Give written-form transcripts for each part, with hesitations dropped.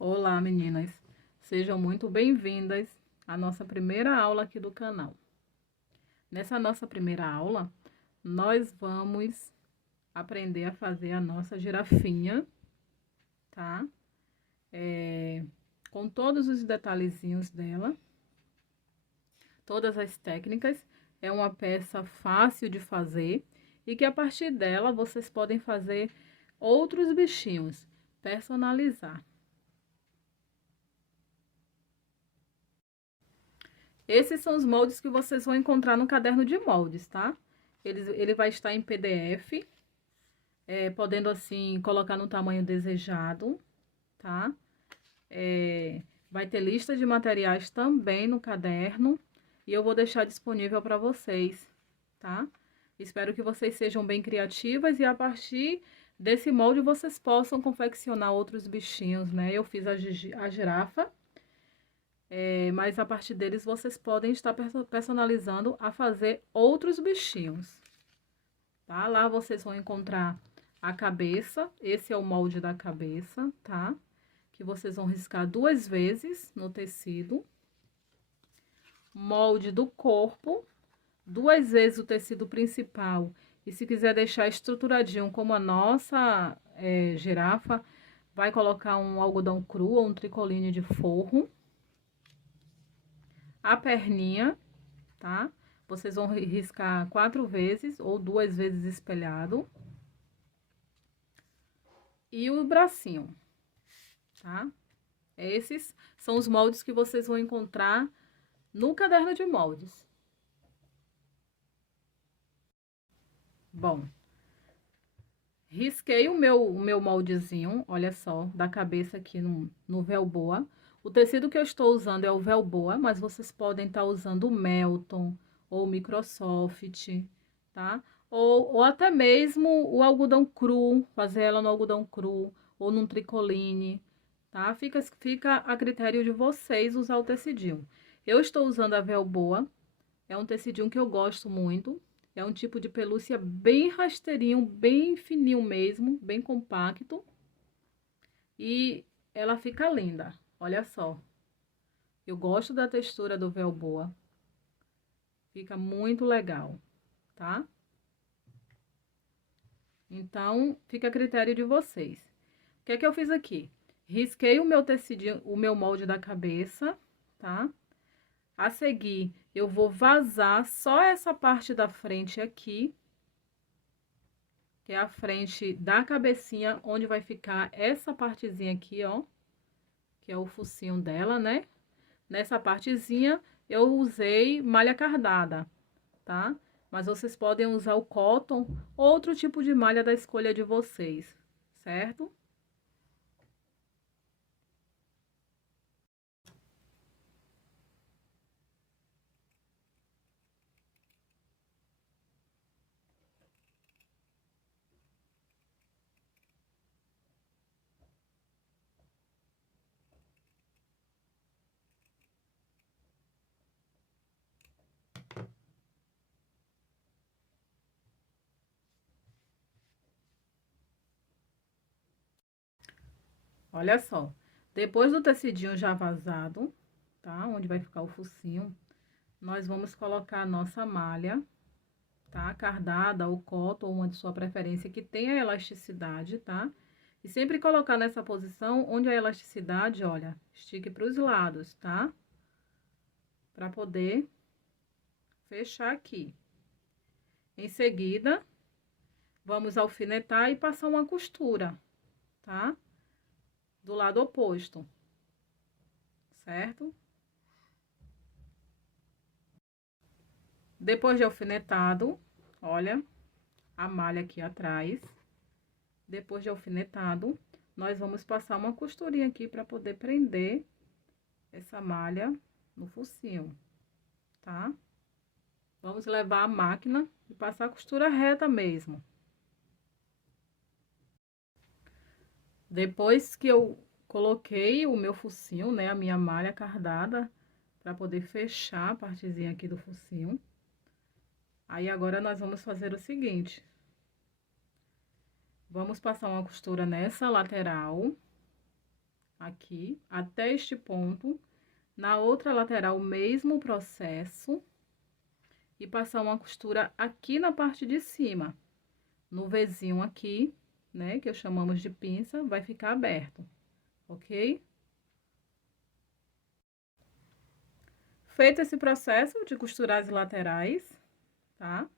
Olá, meninas. Sejam muito bem-vindas à nossa primeira aula aqui do canal. Nessa nossa primeira aula, nós vamos aprender a fazer a nossa girafinha, tá? Com todos os detalhezinhos dela, todas as técnicas. É uma peça fácil de fazer e que a partir dela vocês podem fazer outros bichinhos, personalizar. Esses são os moldes que vocês vão encontrar no caderno de moldes, tá? Ele vai estar em PDF, podendo assim colocar no tamanho desejado, tá? Vai ter lista de materiais também no caderno e eu vou deixar disponível para vocês, tá? Espero que vocês sejam bem criativas e a partir desse molde vocês possam confeccionar outros bichinhos, né? Eu fiz a girafa. Mas a partir deles vocês podem estar personalizando a fazer outros bichinhos, tá? Lá vocês vão encontrar a cabeça, esse é o molde da cabeça, tá? Que vocês vão riscar 2 vezes no tecido. Molde do corpo, 2 vezes o tecido principal. E se quiser deixar estruturadinho como a nossa girafa, vai colocar um algodão cru ou um tricoline de forro. A perninha, tá? Vocês vão riscar 4 vezes ou 2 vezes espelhado. E o bracinho, tá? Esses são os moldes que vocês vão encontrar no caderno de moldes. Bom, risquei o meu moldezinho, olha só, da cabeça aqui no Velboa. O tecido que eu estou usando é o Velboa, mas vocês podem estar usando o Melton ou o Microsoft, tá? Ou até mesmo o algodão cru, fazer ela no algodão cru ou num tricoline, tá? Fica a critério de vocês usar o tecidinho. Eu estou usando a Velboa, é um tecidinho que eu gosto muito. É um tipo de pelúcia bem rasteirinho, bem fininho mesmo, bem compacto. E ela fica linda, olha só. Eu gosto da textura do Velboa. Fica muito legal, tá? Então, fica a critério de vocês. O que é que eu fiz aqui? Risquei o meu tecidinho, o meu molde da cabeça, tá? A seguir, eu vou vazar só essa parte da frente aqui, que é a frente da cabecinha, onde vai ficar essa partezinha aqui, ó, que é o focinho dela, né? Nessa partezinha, eu usei malha cardada, tá? Mas vocês podem usar o cotton, outro tipo de malha da escolha de vocês, certo? Olha só, depois do tecidinho já vazado, tá? Onde vai ficar o focinho, nós vamos colocar a nossa malha, tá? Cardada ou cotton, ou uma de sua preferência, que tenha elasticidade, tá? E sempre colocar nessa posição onde a elasticidade, olha, estique para os lados, tá? Para poder fechar aqui. Em seguida, vamos alfinetar e passar uma costura, tá? Do lado oposto, certo? Depois de alfinetado, olha, a malha aqui atrás. Depois de alfinetado, nós vamos passar uma costurinha aqui para poder prender essa malha no focinho, tá? Vamos levar a máquina e passar a costura reta mesmo. Depois que eu coloquei o meu focinho, né, a minha malha cardada, para poder fechar a partezinha aqui do focinho. Aí, agora, nós vamos fazer o seguinte. Vamos passar uma costura nessa lateral, aqui, até este ponto. Na outra lateral, o mesmo processo. E passar uma costura aqui na parte de cima. No Vzinho aqui, né, que chamamos de pinça, vai ficar aberto, ok? Feito esse processo de costurar as laterais, tá?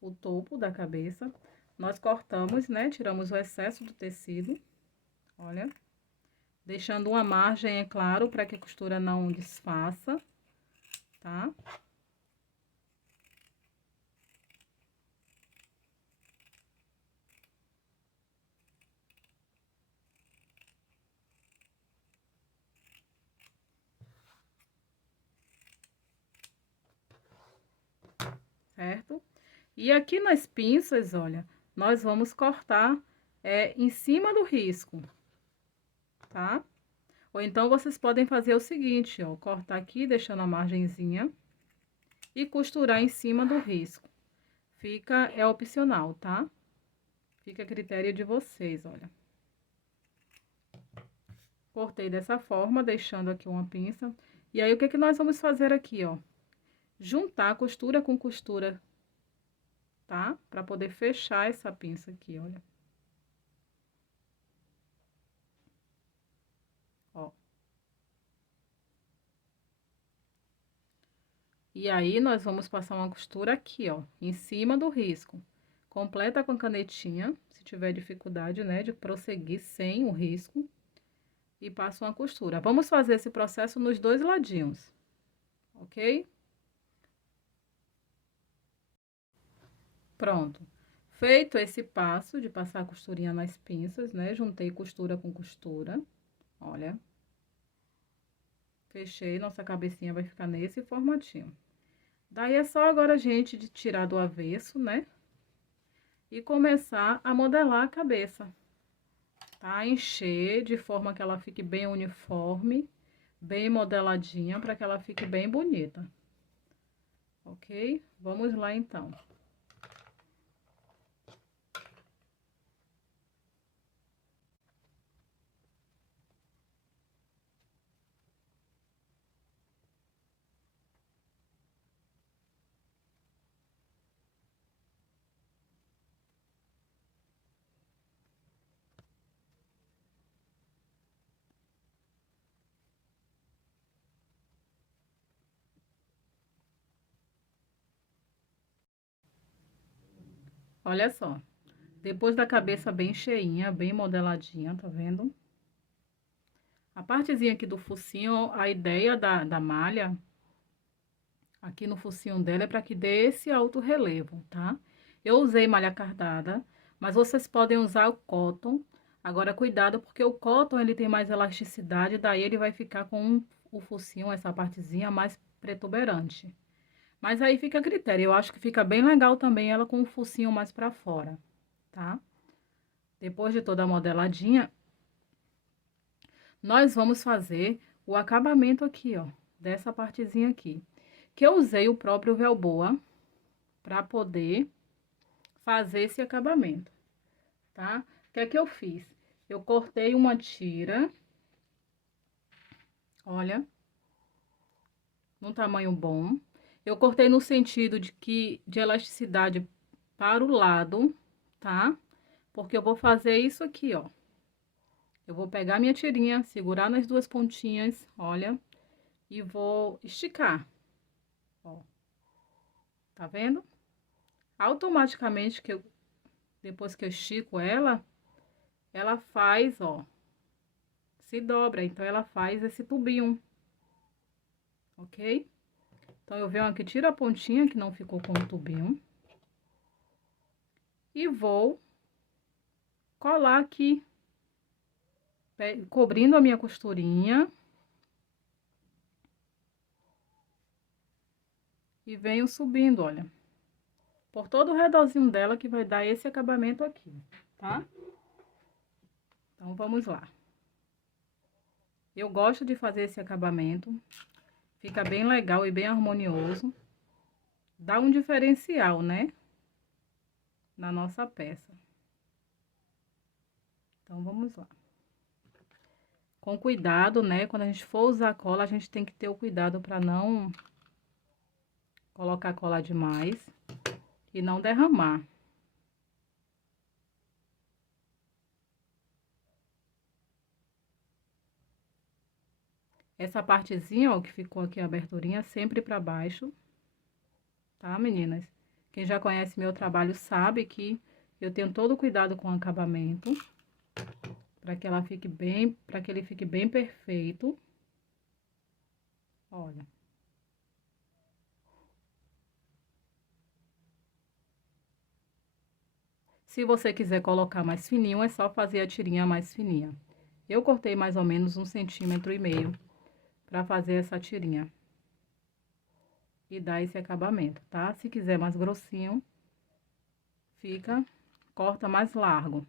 O topo da cabeça, nós cortamos, né? Tiramos o excesso do tecido, olha. Deixando uma margem, é claro, para que a costura não desfaça, tá? Certo? E aqui nas pinças, olha, nós vamos cortar em cima do risco, tá? Ou então, vocês podem fazer o seguinte, ó, cortar aqui, deixando a margenzinha e costurar em cima do risco. É opcional, tá? Fica a critério de vocês, olha. Cortei dessa forma, deixando aqui uma pinça. E aí, o que que nós vamos fazer aqui, ó? Juntar costura com costura, tá? Pra poder fechar essa pinça aqui, olha. Ó. E aí, nós vamos passar uma costura aqui, ó, em cima do risco. Completa com a canetinha, se tiver dificuldade, né, de prosseguir sem o risco. E passa uma costura. Vamos fazer esse processo nos dois ladinhos, ok? Pronto. Feito esse passo de passar a costurinha nas pinças, né? Juntei costura com costura, olha. Fechei, nossa cabecinha vai ficar nesse formatinho. Daí, é só agora a gente de tirar do avesso, né? E começar a modelar a cabeça, tá? Encher de forma que ela fique bem uniforme, bem modeladinha, para que ela fique bem bonita. Ok? Vamos lá, então. Olha só, depois da cabeça bem cheinha, bem modeladinha, tá vendo? A partezinha aqui do focinho, a ideia da malha, aqui no focinho dela, é para que dê esse alto relevo, tá? Eu usei malha cardada, mas vocês podem usar o cotton. Agora, cuidado, porque o cotton, ele tem mais elasticidade, daí ele vai ficar com o focinho, essa partezinha mais protuberante. Mas aí fica a critério, eu acho que fica bem legal também ela com o focinho mais pra fora, tá? Depois de toda a modeladinha, nós vamos fazer o acabamento aqui, ó, dessa partezinha aqui. Que eu usei o próprio Velboa pra poder fazer esse acabamento, tá? O que é que eu fiz? Eu cortei uma tira, olha, num tamanho bom. Eu cortei no sentido de elasticidade para o lado, tá? Porque eu vou fazer isso aqui, ó. Eu vou pegar minha tirinha, segurar nas duas pontinhas, olha, e vou esticar, ó. Tá vendo? Automaticamente depois que eu estico ela faz, ó, se dobra, então ela faz esse tubinho, ok? Então, eu venho aqui, tiro a pontinha que não ficou com o tubinho. E vou colar aqui, cobrindo a minha costurinha. E venho subindo, olha, por todo o redorzinho dela que vai dar esse acabamento aqui, tá? Então, vamos lá. Eu gosto de fazer esse acabamento, fica bem legal e bem harmonioso. Dá um diferencial, né? Na nossa peça. Então, vamos lá. com cuidado, né? Quando a gente for usar cola, a gente tem que ter o cuidado para não colocar cola demais e não derramar. Essa partezinha, ó, que ficou aqui a aberturinha, sempre para baixo, tá, meninas? Quem já conhece meu trabalho sabe que eu tenho todo o cuidado com o acabamento, para que ela fique bem, para que ele fique bem perfeito. Olha. Se você quiser colocar mais fininho, é só fazer a tirinha mais fininha. Eu cortei mais ou menos 1,5 cm para fazer essa tirinha. E dar esse acabamento, tá? Se quiser mais grossinho, corta mais largo.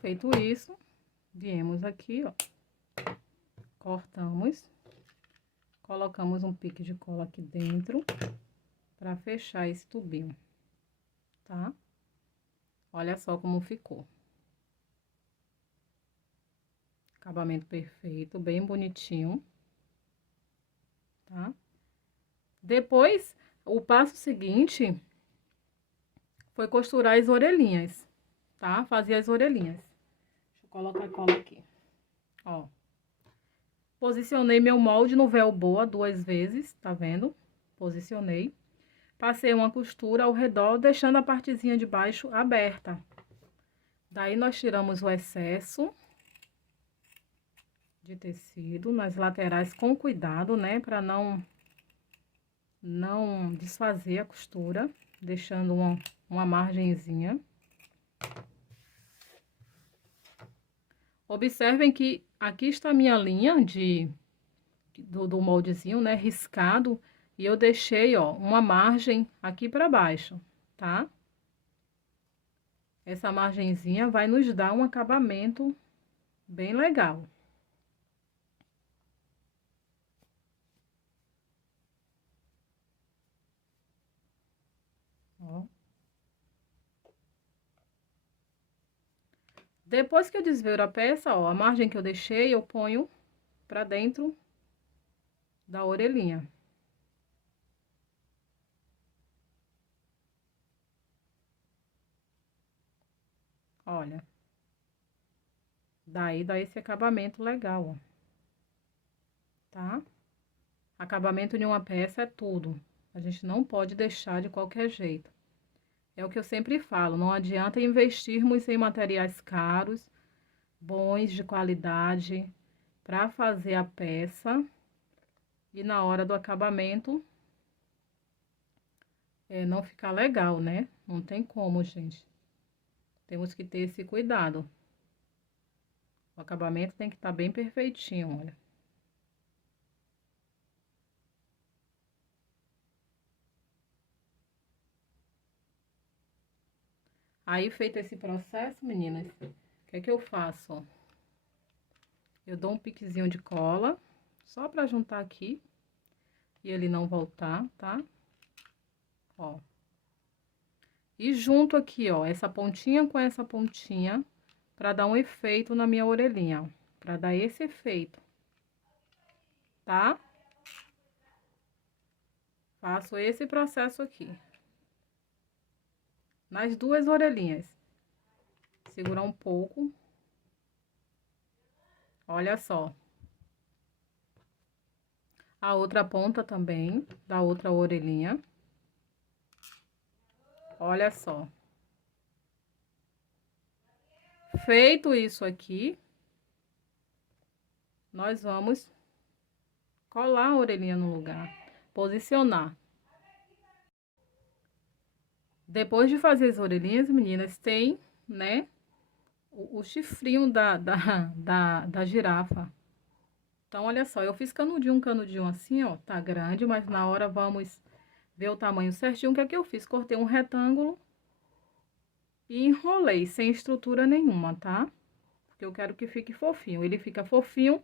Feito isso, viemos aqui, ó, cortamos, colocamos um pique de cola aqui dentro para fechar esse tubinho, tá? Olha só como ficou. Acabamento perfeito, bem bonitinho, tá? Depois, o passo seguinte foi costurar as orelhinhas, tá? Fazer as orelhinhas. Deixa eu colocar a cola aqui, ó. Posicionei meu molde no véu boa 2 vezes, tá vendo? Posicionei. Passei uma costura ao redor, deixando a partezinha de baixo aberta. Daí, nós tiramos o excesso de tecido nas laterais com cuidado, né? Pra não desfazer a costura, deixando uma margenzinha. Observem que aqui está a minha linha do moldezinho, né, riscado, e eu deixei, ó, uma margem aqui para baixo, tá? Essa margenzinha vai nos dar um acabamento bem legal. Ó. Depois que eu desveiro a peça, ó, a margem que eu deixei, eu ponho pra dentro da orelhinha. Olha. Daí dá esse acabamento legal, ó. Tá? Acabamento de uma peça é tudo. A gente não pode deixar de qualquer jeito. É o que eu sempre falo, não adianta investirmos em materiais caros, bons, de qualidade, para fazer a peça e na hora do acabamento não ficar legal, né? Não tem como, gente. Temos que ter esse cuidado. O acabamento tem que estar bem perfeitinho, olha. Aí, feito esse processo, meninas, o que é que eu faço, ó? Eu dou um piquezinho de cola, só pra juntar aqui e ele não voltar, tá? Ó. E junto aqui, ó, essa pontinha com essa pontinha, pra dar um efeito na minha orelhinha, ó. Pra dar esse efeito, tá? Faço esse processo aqui. Nas duas orelhinhas. Segurar um pouco. Olha só. A outra ponta também, da outra orelhinha. Olha só. Feito isso aqui, nós vamos colar a orelhinha no lugar, posicionar. Depois de fazer as orelhinhas, meninas, tem, né, o chifrinho da girafa. Então, olha só, eu fiz canudinho assim, ó, tá grande, mas na hora vamos ver o tamanho certinho, o que é que eu fiz? Cortei um retângulo e enrolei, sem estrutura nenhuma, tá? Porque eu quero que fique fofinho. Ele fica fofinho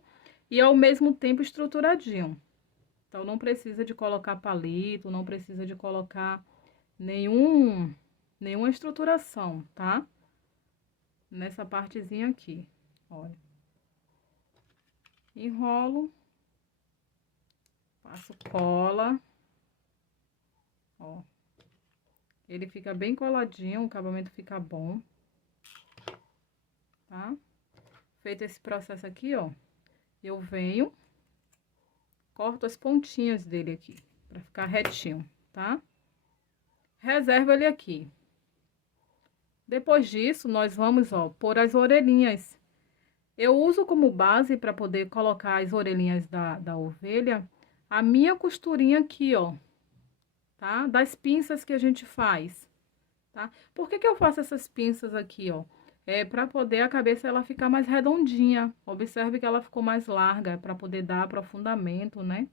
e ao mesmo tempo estruturadinho. Então, não precisa de colocar palito, não precisa de colocar nenhuma estruturação, tá? Nessa partezinha aqui, olha. Enrolo, passo cola, ó. Ele fica bem coladinho, o acabamento fica bom, tá? Feito esse processo aqui, ó, eu venho, corto as pontinhas dele aqui, pra ficar retinho, tá? Reservo ele aqui. Depois disso, nós vamos, ó, pôr as orelhinhas. Eu uso como base para poder colocar as orelhinhas da ovelha, a minha costurinha aqui, ó, tá? Das pinças que a gente faz, tá? Por que que eu faço essas pinças aqui, ó? É para poder a cabeça ela ficar mais redondinha. Observe que ela ficou mais larga, para poder dar aprofundamento, né?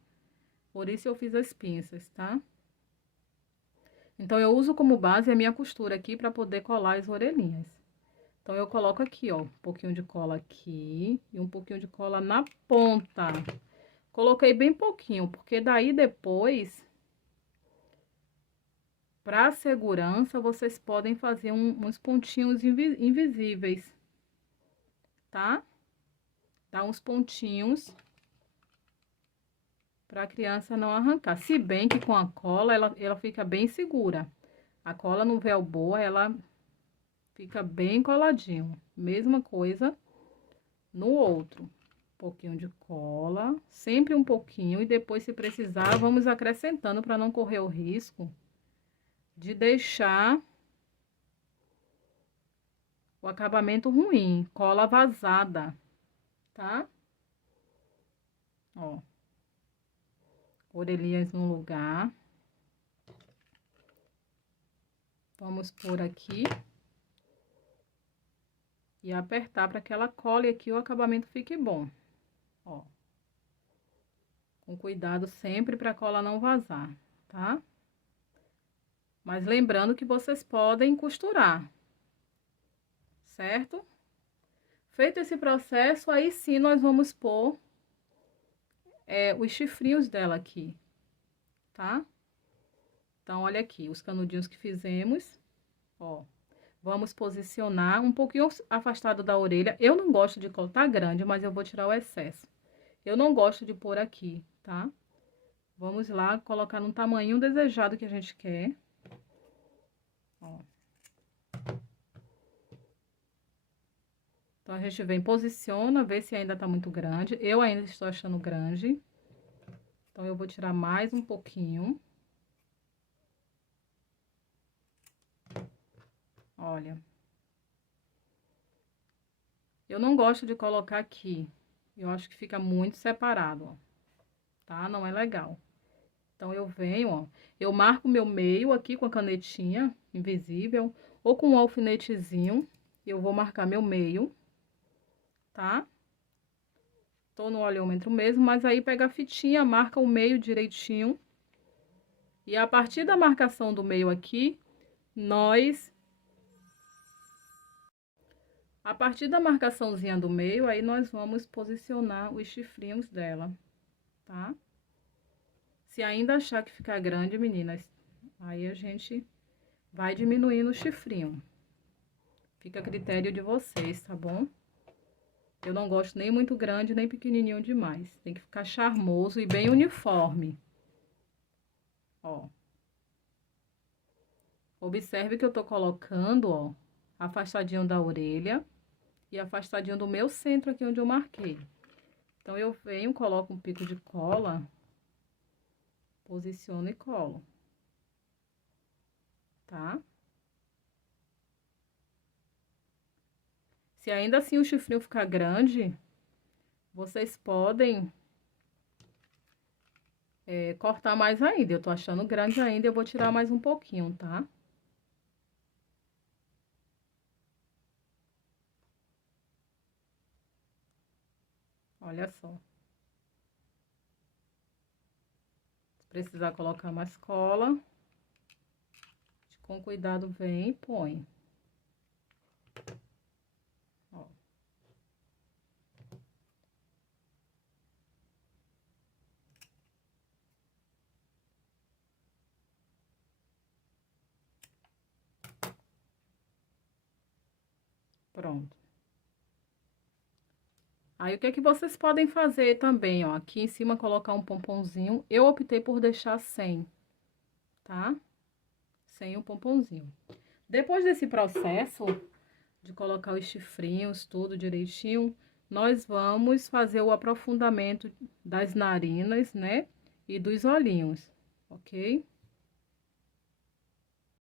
Por isso eu fiz as pinças, tá? Então, eu uso como base a minha costura aqui para poder colar as orelhinhas. Então, eu coloco aqui, ó, um pouquinho de cola aqui e um pouquinho de cola na ponta. Coloquei bem pouquinho, porque daí depois, para segurança, vocês podem fazer uns pontinhos invisíveis, tá? Dá uns pontinhos para a criança não arrancar. Se bem que com a cola, ela fica bem segura. A cola no velcro, ela fica bem coladinho. Mesma coisa no outro. Um pouquinho de cola, sempre um pouquinho. E depois, se precisar, vamos acrescentando para não correr o risco de deixar o acabamento ruim. Cola vazada, tá? Ó. Orelhinhas no lugar. Vamos pôr aqui. E apertar para que ela cole aqui e o acabamento fique bom. Ó. Com cuidado sempre para a cola não vazar, tá? Mas lembrando que vocês podem costurar, certo? Feito esse processo, aí sim nós vamos pôr os chifrinhos dela aqui, tá? Então, olha aqui, os canudinhos que fizemos, ó. Vamos posicionar um pouquinho afastado da orelha. Eu não gosto de cortar grande, mas eu vou tirar o excesso. Eu não gosto de pôr aqui, tá? Vamos lá, colocar no tamanho desejado que a gente quer. Ó. Então, a gente vem, posiciona, vê se ainda tá muito grande. Eu ainda estou achando grande. Então, eu vou tirar mais um pouquinho. Olha. Eu não gosto de colocar aqui. Eu acho que fica muito separado, ó. Tá? Não é legal. Então, eu venho, ó. Eu marco meu meio aqui com a canetinha invisível ou com um alfinetezinho. Eu vou marcar meu meio, tá? Tô no olhômetro mesmo, mas aí pega a fitinha, marca o meio direitinho. E a partir da marcação do meio aqui, a partir da marcaçãozinha do meio, aí nós vamos posicionar os chifrinhos dela, tá? Se ainda achar que fica grande, meninas, aí a gente vai diminuindo o chifrinho. Fica a critério de vocês, tá bom? Eu não gosto nem muito grande, nem pequenininho demais. Tem que ficar charmoso e bem uniforme. Ó. Observe que eu tô colocando, ó, afastadinho da orelha e afastadinho do meu centro aqui onde eu marquei. Então, eu venho, coloco um pico de cola, posiciono e colo. Tá? Se ainda assim o chifrinho ficar grande, vocês podem cortar mais ainda. Eu tô achando grande ainda, eu vou tirar mais um pouquinho, tá? Olha só. precisar colocar mais cola, com cuidado vem e põe. Ó. Pronto. Aí, o que é que vocês podem fazer também, ó, aqui em cima colocar um pomponzinho. Eu optei por deixar sem, tá? Sem o pomponzinho. Depois desse processo de colocar os chifrinhos, tudo direitinho, nós vamos fazer o aprofundamento das narinas, né? E dos olhinhos, ok?